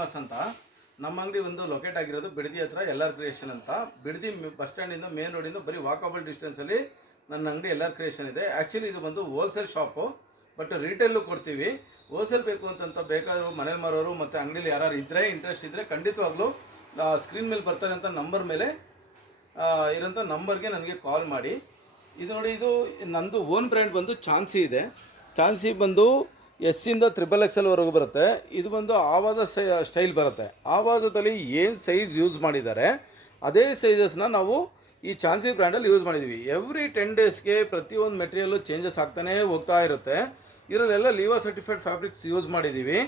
ಶ್ರೀನಿವಾಸ್ ಅಂತ. ನಮ್ಮ ಅಂಗಡಿ ಒಂದು ಲೊಕೇಟ್ ಆಗಿರೋದು ಬಿಡದಿ ಹತ್ರ LR ಕ್ರಿಯೇಷನ್ ಅಂತ. ಬಿಡದಿ ಬಸ್ ಸ್ಟ್ಯಾಂಡಿಂದ ಮೇನ್ ರೋಡಿಂದ ಬರೀ ವಾಕಬಲ್ ಡಿಸ್ಟೆನ್ಸಲ್ಲಿ ನನ್ನ ಅಂಗಡಿ LR ಕ್ರಿಯೇಷನ್ ಇದೆ. ಆ್ಯಕ್ಚುಲಿ ಇದು ಬಂದು ಹೋಲ್ಸೇಲ್ ಶಾಪು, ಬಟ್ ರೀಟೇಲು ಕೊಡ್ತೀವಿ. ಹೋಲ್ಸೇಲ್ ಬೇಕು ಅಂತ ಬೇಕಾದರೂ ಮನೇಲಿ ಮಾರೋರು ಮತ್ತು ಅಂಗಡಿಲಿ ಯಾರು ಇದ್ದರೆ ಇಂಟ್ರೆಸ್ಟ್ ಇದ್ದರೆ ಖಂಡಿತವಾಗ್ಲೂ ಸ್ಕ್ರೀನ್ ಮೇಲೆ ಬರ್ತಾರೆ ಅಂತ ನಂಬರ್ ಮೇಲೆ ಇರೋಂಥ ನಂಬರ್ಗೆ ನನಗೆ ಕಾಲ್ ಮಾಡಿ. ಇದು ನೋಡಿ, ಇದು ನಂದು ಓನ್ ಬ್ರ್ಯಾಂಡ್ ಬಂದು ಚಾನ್ಸಿ ಇದೆ. ಚಾನ್ಸಿ ಬಂದು ಎಸ್ಸಿಂದ XXL ವರೆಗೂ ಬರುತ್ತೆ. ಇದು ಬಂದು ಆವಾಜ ಸ್ಟೈಲ್ ಬರುತ್ತೆ. ಆವಾಜದಲ್ಲಿ ಏನು ಸೈಜ್ ಯೂಸ್ ಮಾಡಿದ್ದಾರೆ ಅದೇ ಸೈಜಸ್ನ ನಾವು ಈ ಚಾನ್ಸಿ ಬ್ರ್ಯಾಂಡಲ್ಲಿ ಯೂಸ್ ಮಾಡಿದ್ದೀವಿ. ಎವ್ರಿ 10 ಡೇಸ್ಗೆ ಪ್ರತಿಯೊಂದು ಮೆಟೀರಿಯಲ್ಲು ಚೇಂಜಸ್ ಆಗ್ತಾನೇ ಹೋಗ್ತಾ ಇರುತ್ತೆ. ಇದರಲ್ಲೆಲ್ಲ ಲೀವಾ ಸರ್ಟಿಫೈಡ್ ಫ್ಯಾಬ್ರಿಕ್ಸ್ ಯೂಸ್ ಮಾಡಿದ್ದೀವಿ.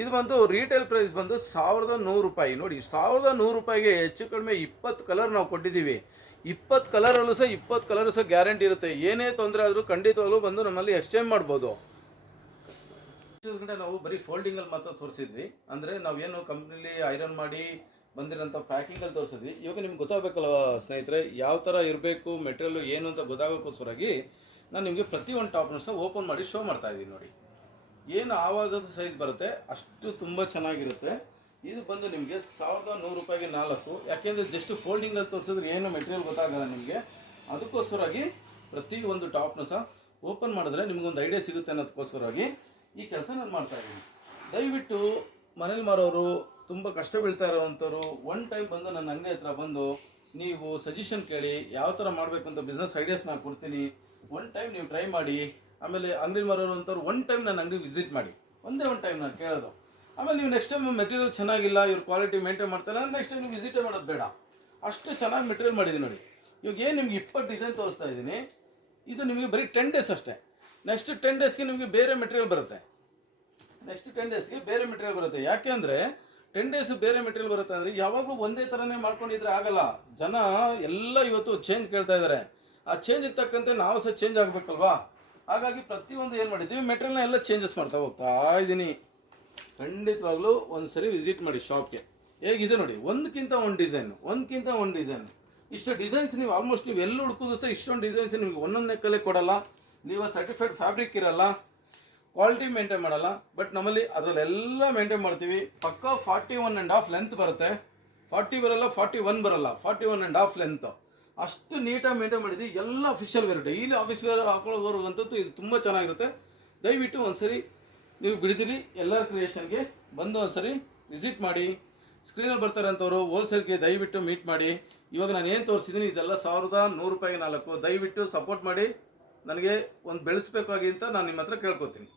ಇದು ಬಂದು ರೀಟೇಲ್ ಪ್ರೈಸ್ ಬಂದು 1100 ರೂಪಾಯಿ. ನೋಡಿ, 1100 ರೂಪಾಯಿಗೆ ಹೆಚ್ಚು ಕಡಿಮೆ 20 ಕಲರ್ ನಾವು ಕೊಟ್ಟಿದ್ದೀವಿ. 20 ಕಲರಲ್ಲೂ ಸಹ 20 ಕಲರು ಸಹ ಗ್ಯಾರಂಟಿ ಇರುತ್ತೆ. ಏನೇ ತೊಂದರೆ ಆದರೂ ಖಂಡಿತವಾಗ್ಲೂ ಬಂದು ನಮ್ಮಲ್ಲಿ ಎಕ್ಸ್ಚೇಂಜ್ ಮಾಡ್ಬೋದು. ಗಂಟೆ ನಾವು ಬರೀ ಫೋಲ್ಡಿಂಗಲ್ಲಿ ಮಾತ್ರ ತೋರಿಸಿದ್ವಿ. ಅಂದರೆ ನಾವೇನು ಕಂಪ್ನಿಲಿ ಐರನ್ ಮಾಡಿ ಬಂದಿರೋಂಥ ಪ್ಯಾಕಿಂಗಲ್ಲಿ ತೋರಿಸಿದ್ವಿ. ಇವಾಗ ನಿಮ್ಗೆ ಗೊತ್ತಾಗಬೇಕಲ್ಲ ಸ್ನೇಹಿತರೆ, ಯಾವ ಥರ ಇರಬೇಕು ಮೆಟೀರಿಯಲ್ಲು ಏನು ಅಂತ ಗೊತ್ತಾಗೋಕ್ಕೋಸ್ಕರಾಗಿ ನಾನು ನಿಮಗೆ ಪ್ರತಿಯೊಂದು ಟಾಪ್ನ ಸಹ ಓಪನ್ ಮಾಡಿ ಶೋ ಮಾಡ್ತಾಯಿದ್ದೀನಿ. ನೋಡಿ, ಏನು ಆವಾಜದ ಸೈಜ್ ಬರುತ್ತೆ ಅಷ್ಟು ತುಂಬ ಚೆನ್ನಾಗಿರುತ್ತೆ. ಇದು ಬಂದು ನಿಮಗೆ 1100 ರೂಪಾಯಿಗೆ 4. ಯಾಕೆಂದರೆ ಜಸ್ಟ್ ಫೋಲ್ಡಿಂಗಲ್ಲಿ ತೋರಿಸಿದ್ರೆ ಏನು ಮೆಟೀರಿಯಲ್ ಗೊತ್ತಾಗಲ್ಲ ನಿಮಗೆ. ಅದಕ್ಕೋಸ್ಕರವಾಗಿ ಪ್ರತಿಯೊಂದು ಟಾಪ್ನ ಸಹ ಓಪನ್ ಮಾಡಿದ್ರೆ ನಿಮಗೊಂದು ಐಡಿಯಾ ಸಿಗುತ್ತೆ ಅನ್ನೋದಕ್ಕೋಸ್ಕರವಾಗಿ ಈ ಕೆಲಸ ನಾನು ಮಾಡ್ತಾಯಿದ್ದೀನಿ. ದಯವಿಟ್ಟು ಮನೇಲಿ ಮಾರೋರು, ತುಂಬ ಕಷ್ಟ ಬೀಳ್ತಾ ಇರೋವಂಥವ್ರು ಒನ್ ಟೈಮ್ ಬಂದು ನನ್ನ ಅಂಗಡಿ ಹತ್ರ ಬಂದು ನೀವು ಸಜೆಷನ್ ಕೇಳಿ, ಯಾವ ಥರ ಮಾಡಬೇಕು ಅಂತ ಬಿಸ್ನೆಸ್ ಐಡಿಯಾಸ್ ನಾನು ಕೊಡ್ತೀನಿ. ಒನ್ ಟೈಮ್ ನೀವು ಟ್ರೈ ಮಾಡಿ. ಆಮೇಲೆ ಅಂಗಡಿ ಮಾರೋರು ಅಂಥವ್ರು ಒನ್ ಟೈಮ್ ನನ್ನ ಅಂಗಡಿ ವಿಸಿಟ್ ಮಾಡಿ. ಒಂದೇ ಒಂದು ಟೈಮ್ ನಾನು ಕೇಳೋದು. ಆಮೇಲೆ ನೀವು ನೆಕ್ಸ್ಟ್ ಟೈಮ್ ಮೆಟೀರಿಯಲ್ ಚೆನ್ನಾಗಿಲ್ಲ, ಇವ್ರ ಕ್ವಾಲಿಟಿ ಮೇಂಟೈನ್ ಮಾಡ್ತಾಯಿಲ್ಲ, ನೆಕ್ಸ್ಟ್ ಟೈಮ್ ನೀವು ವಿಸಿಟೇ ಮಾಡೋದು ಬೇಡ. ಅಷ್ಟು ಚೆನ್ನಾಗಿ ಮೆಟೀರಿಯಲ್ ಮಾಡಿದ್ದೀನಿ. ನೋಡಿ, ಇವಾಗ ಏನು ನಿಮ್ಗೆ 20 ಡಿಸೈನ್ ತೋರಿಸ್ತಾ ಇದ್ದೀನಿ. ಇದು ನಿಮಗೆ ಬರೀ 10 ಡೇಸ್ ಅಷ್ಟೇ. ನೆಕ್ಸ್ಟ್ 10 ಡೇಸ್ಗೆ ನಿಮಗೆ ಬೇರೆ ಮೆಟೀರಿಯಲ್ ಬರುತ್ತೆ. ಯಾಕೆ ಅಂದರೆ 10 ಡೇಸ್ ಬೇರೆ ಮೆಟೀರಿಯಲ್ ಬರುತ್ತೆ ಅಂದರೆ ಯಾವಾಗಲೂ ಒಂದೇ ಥರನೇ ಮಾಡ್ಕೊಂಡಿದ್ರೆ ಆಗಲ್ಲ. ಜನ ಎಲ್ಲ ಇವತ್ತು ಚೇಂಜ್ ಕೇಳ್ತಾ ಇದ್ದಾರೆ. ಆ ಚೇಂಜಿಗೆ ತಕ್ಕಂತೆ ನಾವು ಸಹ ಚೇಂಜ್ ಆಗಬೇಕಲ್ವಾ. ಹಾಗಾಗಿ ಪ್ರತಿಯೊಂದು ಏನು ಮಾಡಿದ್ದೀವಿ, ಮೆಟೀರಿಯಲ್ನ ಎಲ್ಲ ಚೇಂಜಸ್ ಮಾಡ್ತಾ ಹೋಗ್ತಾ ಇದ್ದೀನಿ. ಖಂಡಿತವಾಗ್ಲೂ ಒಂದು ಸರಿ ವಿಸಿಟ್ ಮಾಡಿ ಶಾಪ್ಗೆ. ಹೇಗಿದೆ ನೋಡಿ, ಒಂದಕ್ಕಿಂತ ಒಂದು ಡಿಸೈನ್. ಇಷ್ಟು ಡಿಸೈನ್ಸ್ ನೀವು ಆಲ್ಮೋಸ್ಟ್ ನೀವು ಎಲ್ಲ ಹುಡುಕೋದು ಸಹ ಇಷ್ಟೊಂದು ಡಿಸೈನ್ಸ್ ನಿಮಗೆ ಒಂದೊಂದು ನೆಕ್ಕಲ್ಲೇ ಕೊಡಲ್ಲ. ನೀವು ಸರ್ಟಿಫೈಡ್ ಫ್ಯಾಬ್ರಿಕ್ ಇರಲ್ಲ, ಕ್ವಾಲಿಟಿ ಮೇಂಟೈನ್ ಮಾಡಲ್ಲ. ಬಟ್ ನಮ್ಮಲ್ಲಿ ಅದರಲ್ಲೆಲ್ಲ ಮೇಂಟೈನ್ ಮಾಡ್ತೀವಿ. ಪಕ್ಕ 41.5 ಲೆಂತ್ ಬರುತ್ತೆ. 40 ಬರಲ್ಲ, 41 ಬರಲ್ಲ, 41.5 ಲೆಂತ್. ಅಷ್ಟು ನೀಟಾಗಿ ಮೇಂಟೈನ್ ಮಾಡಿದ್ದೀವಿ. ಎಲ್ಲ official wear, daily office wear ಹಾಕೊಳ್ಳೋವರೆಗಂತೂ ಇದು ತುಂಬ ಚೆನ್ನಾಗಿರುತ್ತೆ. ದಯವಿಟ್ಟು ಒಂದ್ಸರಿ ನೀವು ಬಿಡ್ತೀರಿ LR ಕ್ರಿಯೇಷನ್ಗೆ ಬಂದು ಒಂದ್ಸರಿ ವಿಸಿಟ್ ಮಾಡಿ. ಸ್ಕ್ರೀನಲ್ಲಿ ಬರ್ತಾರೆ ಅಂಥವ್ರು ಹೋಲ್ಸೇಲ್ಗೆ ದಯವಿಟ್ಟು ಮೀಟ್ ಮಾಡಿ. ಇವಾಗ ನಾನು ಏನು ತೋರಿಸಿದ್ದೀನಿ ಇದೆಲ್ಲ 1100 ರೂಪಾಯಿಗೆ 4. ದಯವಿಟ್ಟು ಸಪೋರ್ಟ್ ಮಾಡಿ. ನನಗೆ ಒಂದು ಬೆಳೆಸಬೇಕಾಗಿ ಅಂತ ನಾನು ನಿಮ್ಮ ಹತ್ರ ಕೇಳ್ಕೊತೀನಿ.